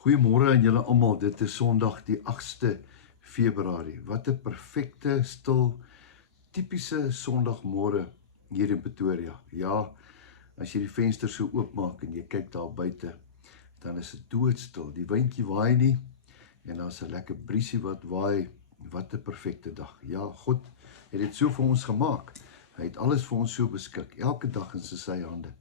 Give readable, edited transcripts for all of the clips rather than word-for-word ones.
Goeiemôre aan julle almal. Dit is Sondag die 8ste Februarie. Wat 'n perfekte, stil, tipiese Sondagmôre hier in Pretoria. Ja, as jy die venster so oopmaak en jy kyk daar buite, dan is dit doodstil. Die windjie waai nie en daar's 'n lekker briesie wat waai. Wat 'n perfekte dag. Ja, God het dit so vir ons gemaak. Hy het alles vir ons so beskik, elke dag in sy hande.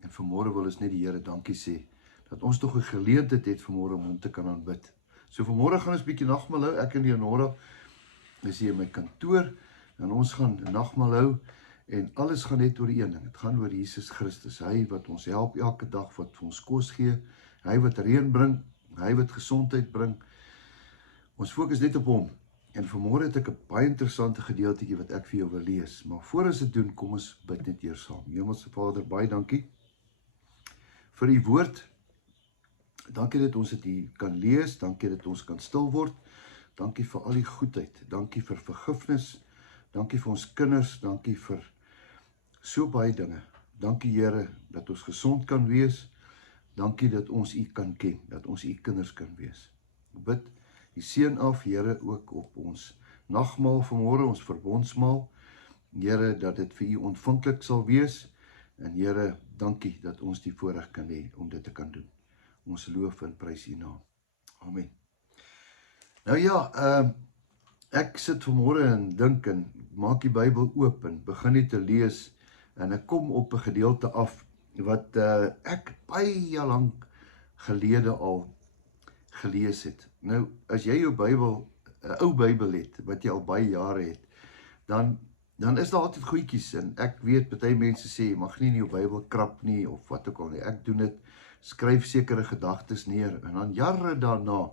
En vanmôre wil ons net die Here dankie sê dat ons tog 'n geleentheid het vanmôre om hom te kan aanbid. So vanmôre gaan ons 'n bietjie nagmaal hou. Ek en Leonora is hier in my kantoor en ons gaan nagmaal hou en alles gaan net oor een ding. Dit gaan oor Jesus Christus. Hy wat ons help elke dag, wat vir ons kos gee, hy wat reën bring, hy wat gesondheid bring. Ons fokus net op hom. En vanmôre het ek 'n baie interessante gedeeltjie wat ek vir jou wil lees. Maar voor ons dit doen, kom ons bid net eers saam. Hemelse Vader, baie dankie vir u woord. Dankie dat ons dit hier kan lees, dankie dat ons kan stil word, dankie vir al die goedheid, dankie vir vergifnis, dankie vir ons kinders, dankie vir so baie dinge. Dankie Here dat ons gesond kan wees, dankie dat ons u kan ken, dat ons u kinders kan wees. Bid die seën af, Here, ook op ons nagmaal vanmôre, ons verbondsmaal, Here, dat dit vir u ontvanklik sal wees, en Here, dankie dat ons die voorreg kan hê om dit te kan doen. Ons loof en prys u naam. Amen. Nou ja, ek sit vanmôre en dink en maak die Bybel oop en begin net te lees en ek kom op 'n gedeelte af wat ek baie lank gelede al gelees het. Nou, as jy jou Bybel, 'n ou Bybel het, wat jy al baie jare het, dan is daar altyd goedjies en ek weet, party mense sê, jy mag nie in jou Bybel krap nie, of wat ook al nie. Ek doen dit, skryf sekere gedagtes neer, en dan jare daarna,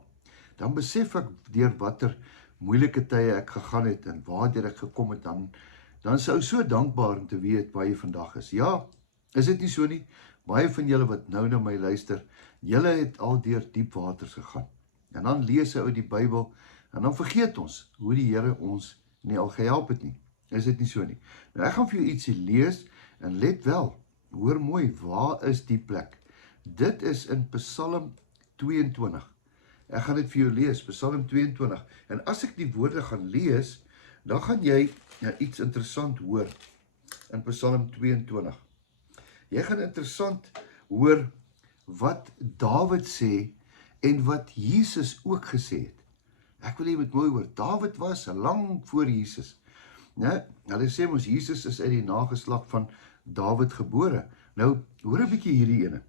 dan besef ek deur watter moeilike tye ek gegaan het, en waartoe ek gekom het, dan sou so dankbaar om te weet waar jy vandag is. Ja, is dit nie so nie? Baie van julle wat nou na my luister, julle het al deur diep waters gegaan, en dan lees hy uit die Bybel, en dan vergeet ons, hoe die Here ons nie al gehelp het nie. Is dit nie so nie? Nou ek gaan vir jou ietsie lees, en let wel, hoor mooi, waar is die plek? Dit is in Psalm 22. Ek gaan dit vir jou lees, Psalm 22. En as ek die woorde gaan lees, dan gaan jy iets interessant hoor in Psalm 22. Jy gaan interessant hoor wat Dawid sê en wat Jesus ook gesê het. Ek wil jy moet mooi hoor, Dawid was lang voor Jesus. Hulle sê mos Jesus is uit die nageslag van Dawid gebore. Nou, hoor 'n bietjie hierdie ene.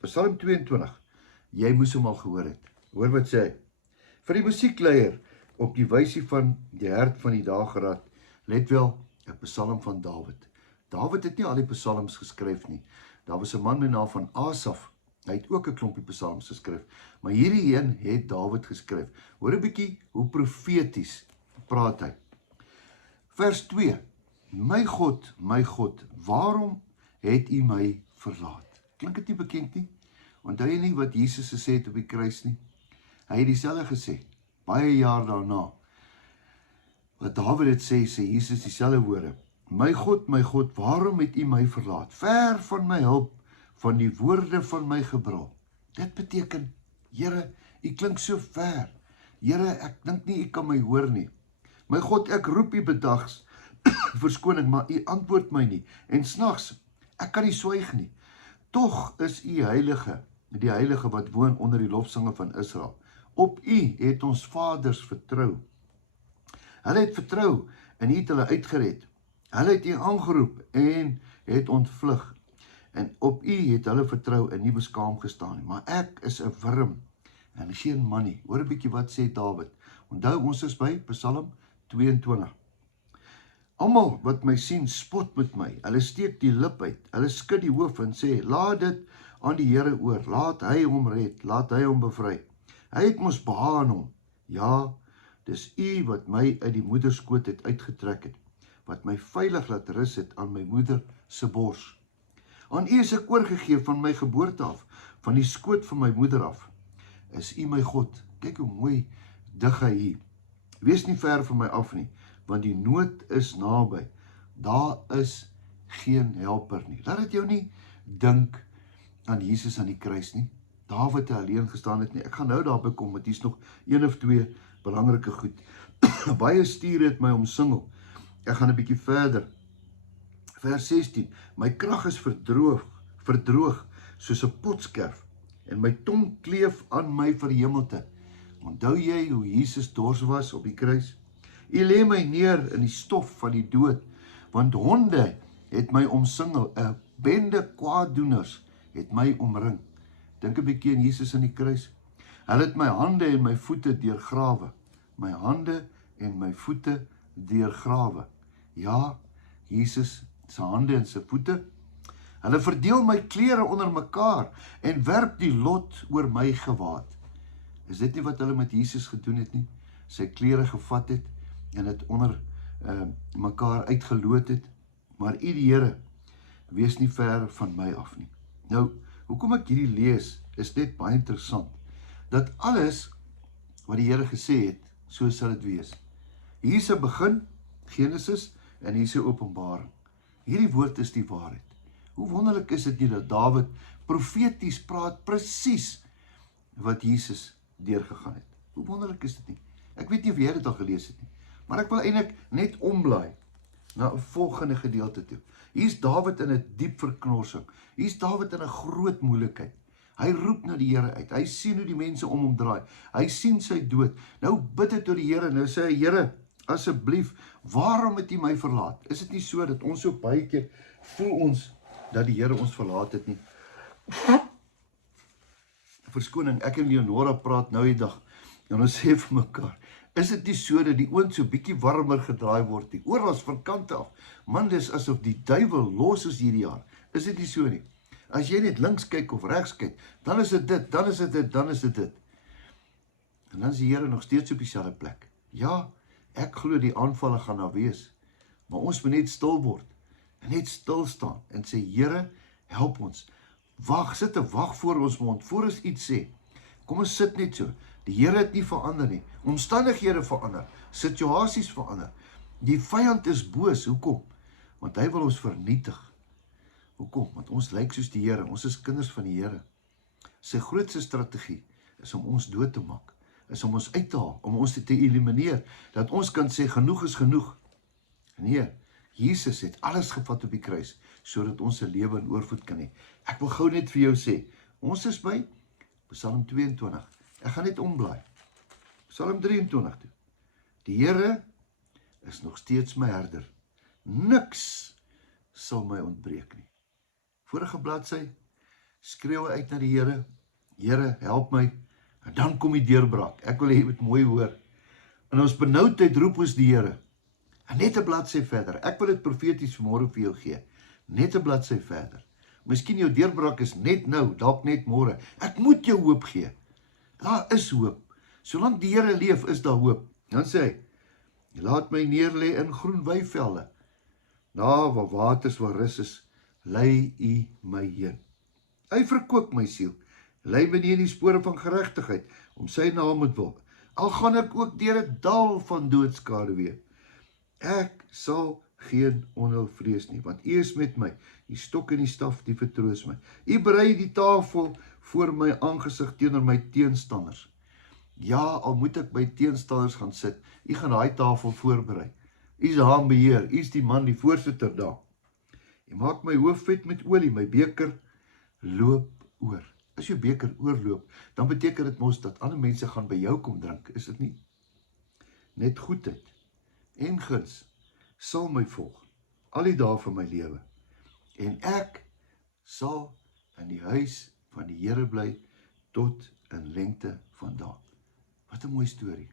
Psalm 22, jy moes hom al gehoor het. Hoor wat sê hy. Vir die musiekleier op die wysie van die hert van die dageraad, let wel, 'n psalm van Dawid. Dawid het nie al die psalms geskryf nie. Daar was 'n man met die naam van Asaf. Hy het ook 'n klompie psalms geskryf, maar hierdie een het Dawid geskryf. Hoor 'n bietjie hoe profeties praat hy. Vers 2. My God, waarom het u my verlaat? Klink dit nie bekend nie? Onthou jy nie wat Jesus gesê het op die kruis nie? Hy het dieselfde gesê, baie jaar daarna. Wat Dawid het sê Jesus dieselfde woorde. My God, waarom het u my verlaat? Ver van my hulp, van die woorde van my gebrul. Dit beteken, Here, u klink so ver. Here, ek dink nie u kan my hoor nie. My God, ek roep u bedags, verskoning, maar u antwoord my nie. En snags, ek kan nie swyg nie. Tog is u heilige, die heilige wat woon onder die lofsange van Israel. Op u het ons vaders vertrou. Hulle het vertrou en u het hulle uitgered. Hulle het u aangeroep en het ontvlug. En op u het hulle vertrou en nie beskaam gestaan nie. Maar ek is 'n wurm en geen man nie. Hoor 'n bietjie wat sê Dawid. Onthou, ons is by Psalm 22. Almal wat my sien, spot met my. Hulle steek die lip uit. Hulle skud die hoof en sê, laat dit aan die Here oor. Laat hy hom red. Laat hy hom bevry. Hy het mos behaag aan hom. Ja, dis u wat my uit die moederskoot het uitgetrek het. Wat my veilig laat rus het aan my moeder se bors. Aan u is ek oorgegee van my geboorte af. Van die skoot van my moeder af. Is u my God. Kyk hoe mooi dig hy hier. Wees nie ver van my af nie, want die nood is naby. Daar is geen helper nie. Laat dit jou nie dink aan Jesus aan die kruis nie. Dawid alleen gestaan het nie. Ek gaan nou daarby kom, want hier's nog 1 of 2 belangrike goed. Baie stiere het my omsingel. Ek gaan 'n bietjie verder. Vers 16. My krag is verdroog soos 'n potskerf en my tong kleef aan my verhemelte. Onthou jy hoe Jesus dors was op die kruis? U lê my neer in die stof van die dood, want honde het my omsingel, 'n bende kwaaddoeners het my omring. Dink 'n bietjie aan Jesus aan die kruis. Hulle het my hande en my voete deurgrawe. My hande en my voete deurgrawe. Ja, Jesus se hande en sy voete. Hulle verdeel my klere onder mekaar en werp die lot oor my gewaad. Is dit nie wat hulle met Jesus gedoen het nie? Sy klere gevat het en het onder mekaar uitgeloot het. Maar U die Here, wees nie ver van my af nie. Nou, hoekom ek hierdie lees, is net baie interessant. Dat alles wat die Here gesê het, so sal dit wees. Hier is 'n begin, Genesis, en hier is 'n Openbaring. Hierdie woord is die waarheid. Hoe wonderlik is dit nie dat Dawid profeties praat presies wat Jesus deurgegaan het. Hoe wonderlik is dit nie? Ek weet nie of jy dit al gelees het nie, maar ek wil eintlik net omblaai na 'n volgende gedeelte toe. Hier is Dawid in 'n diep verknorsing. Hier is Dawid in 'n groot moeilikheid. Hy roep na die Here uit. Hy sien hoe die mense om hom draai. Hy sien sy dood. Nou bid hy tot die Here. Nou sê hy, Here, asseblief, waarom het U my verlaat? Is dit nie so dat ons so baie keer voel ons dat die Here ons verlaat het nie? Verskoning, ek en Leonora praat nou die dag en ons sê vir mekaar, is dit nie so dat die oond so bietjie warmer gedraai word nie? Oral van kante af. Man, dis asof die duiwel los is hierdie jaar. Is dit nie so nie? As jy net links kyk of regs kyk, dan is dit, dan is dit, dan is dit. En dan is die Here nog steeds op dieselfde plek. Ja, ek glo die aanvalle gaan daar wees, maar ons moet net stil word, en net stil staan, en sê, Here, help ons. Sit 'n wag voor ons mond, voor ons iets sê. Kom ons sit net so. Die Here het nie verander nie. Omstandighede verander, situasies verander. Die vyand is boos, hoekom? Want hy wil ons vernietig. Hoekom? Want ons lyk soos die Here, ons is kinders van die Here. Sy grootste strategie is om ons dood te maak, is om ons uit te haal, om ons te elimineer, dat ons kan sê, genoeg is genoeg. Nee, Jesus het alles gevat op die kruis, sodat ons 'n lewe in oorvloed kan hê. Ek wil gou net vir jou sê, ons is by Psalm 22. Ek gaan net omblaai. Psalm 23 toe. Die Here is nog steeds my herder. Niks sal my ontbreek nie. Vorige bladsy skreeu uit na die Here. Here, help my. En dan kom die deurbraak. Ek wil hê jy moet mooi hoor. In ons benoudheid roep ons die Here. En net 'n bladsy verder. Ek wil dit profeties vanmôre vir jou gee. Net 'n bladsy verder. Miskien jou deurbraak is net nou, dalk net môre. Ek moet jou hoop gee. Daar is hoop. Solank die Here leef, is daar hoop. Dan sê hy, laat my neerlê in groen weivelde. Waar waters waar rus is, lei U my heen. Hy verkoop my siel. Lei my nie in die spore van geregtigheid, om sy naam moet wil. Al gaan ek ook deur 'n dal van doodskaduwee. Ek sal geen onheil vrees nie, want U is met my. Die stok en die staf, die vertroos my. U berei die tafel voor my aangesig teenoor my teenstanders. Ja, al moet ek by teenstanders gaan sit, U gaan daai tafel voorberei. U is daar in beheer, U is die man, die voorsitter daar. U maak my hoof vet met olie, my beker loop oor. As jou beker oorloop, dan beteken dit mos dat ander mense gaan by jou kom drink, is dit nie? Net goedheid en guns sal my volg, al die dae van my lewe. En ek sal in die huis van die Here bly tot in lengte van dae. Wat 'n mooi storie.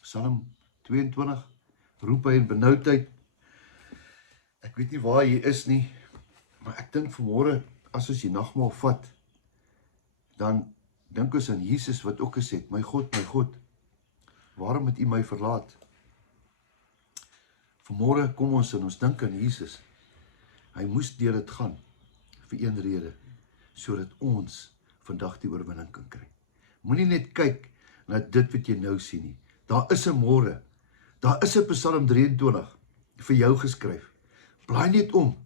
Psalm 22 roep hy in benoudheid. Ek weet nie waar jy is nie, maar ek dink vanmôre as ons die nagmaal vat, dan dink ons aan Jesus wat ook gesê het, my God, waarom het U my verlaat? Vanmôre kom ons en ons dink aan Jesus. Hy moes deur dit gaan vir een rede, sodat ons vandag die oorwinning kan kry. Moenie net kyk na dit wat jy nou sien nie. Daar is 'n môre. Daar is 'n Psalm 23 vir jou geskryf. Blaai net om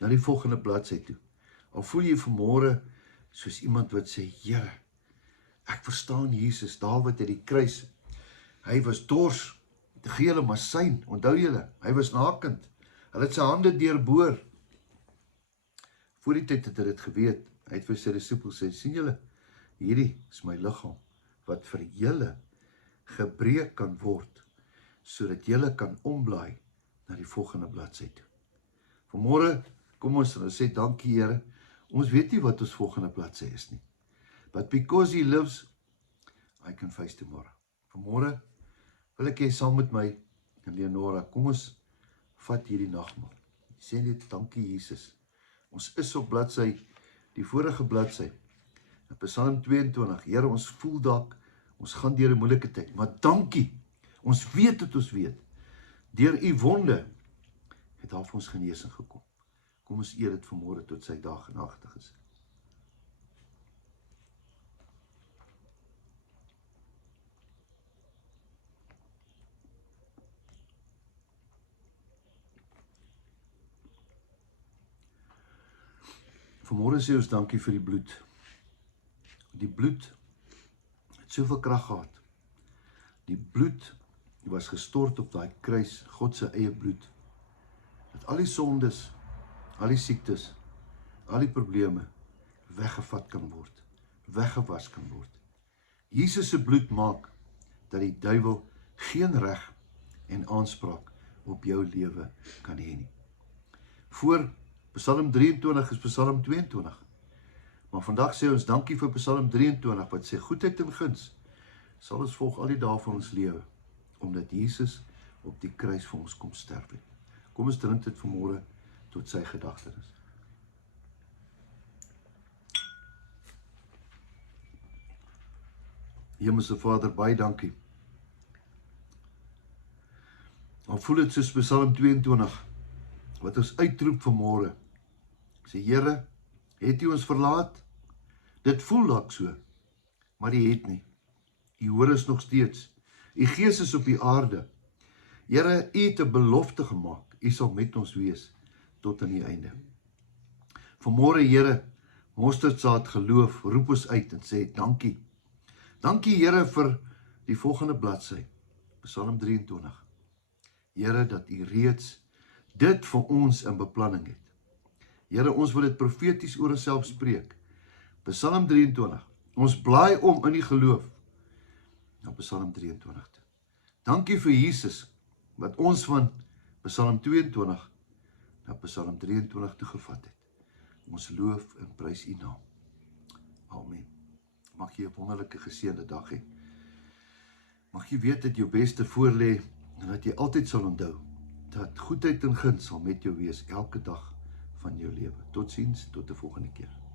na die volgende bladsy toe. Al voel jy vanmôre soos iemand wat sê, Here, ek verstaan Jesus, Dawid uit die kruis, hy was dors, die gele masyn, onthou julle, hy was nakend, hy het sy hande deurboor. Voor die tyd het hy dit geweet, hy het vir sy disippels sê, sien julle, hierdie is my liggaam, wat vir julle gebreek kan word, sodat julle kan omblaai na die volgende bladsy toe. Vanmôre, kom ons sê dankie Here, ons weet nie wat ons volgende bladsy is nie. But because he lives, I can face tomorrow. Vanmôre wil ek hê saam met my en Leonora, kom ons vat hierdie nagmaal. Sê net dankie Jesus. Ons is op bladsy, die vorige bladsy, in Psalm 22, Here, ons voel dalk, ons gaan deur 'n moeilike tyd, maar dankie, ons weet wat ons weet. Deur u wonde het daar vir ons genesing gekom. Kom ons eer dit vanmôre tot sy dag en nagtig is. Vanmôre sê ons dankie vir die bloed. Die bloed het soveel krag gehad. Die bloed was gestort op daai kruis, God se eie bloed. Dat al die sondes, al die siektes, al die probleme weggevat kan word, weggewas kan word. Jesus se bloed maak dat die duiwel geen reg en aanspraak op jou lewe kan hê nie. Voor Psalm 23 is Psalm 22. Maar vandag sê ons dankie vir Psalm 23 wat sê goedheid en guns sal ons volg al die dae van ons lewe, omdat Jesus op die kruis vir ons kom sterf het. Kom ons drink dit vanmôre tot sy gedagtenis. Hemelse Vader, baie dankie. Al voel dit soos Psalm 22, wat ons uitroep vanmôre. Sê, Here, het U ons verlaat? Dit voel dalk so, maar U het nie. U hoor ons nog steeds. U Gees is op die aarde. Here, U het 'n belofte gemaak. U sal met ons wees tot aan die einde. Vanmôre, Here, mosterdsaad geloof, roep ons uit en sê dankie. Dankie, Here, vir die volgende bladsy, Psalm 23. Here, dat U reeds dit vir ons in beplanning het. Here, ons wil dit profeties oor onsself spreek. Psalm 23. Ons blaai om in die geloof na Psalm 23 toe. Dankie vir Jesus wat ons van Psalm 22 na Psalm 23 toe gevat het. Ons loof en prys U naam. Amen. Mag jy 'n wonderlike geseënde dag hê. Mag jy weet dat jou beste voorlê en dat jy altyd sal onthou dat goedheid en guns sal met jou wees elke dag van jou lewe. Totsiens, tot 'n volgende keer.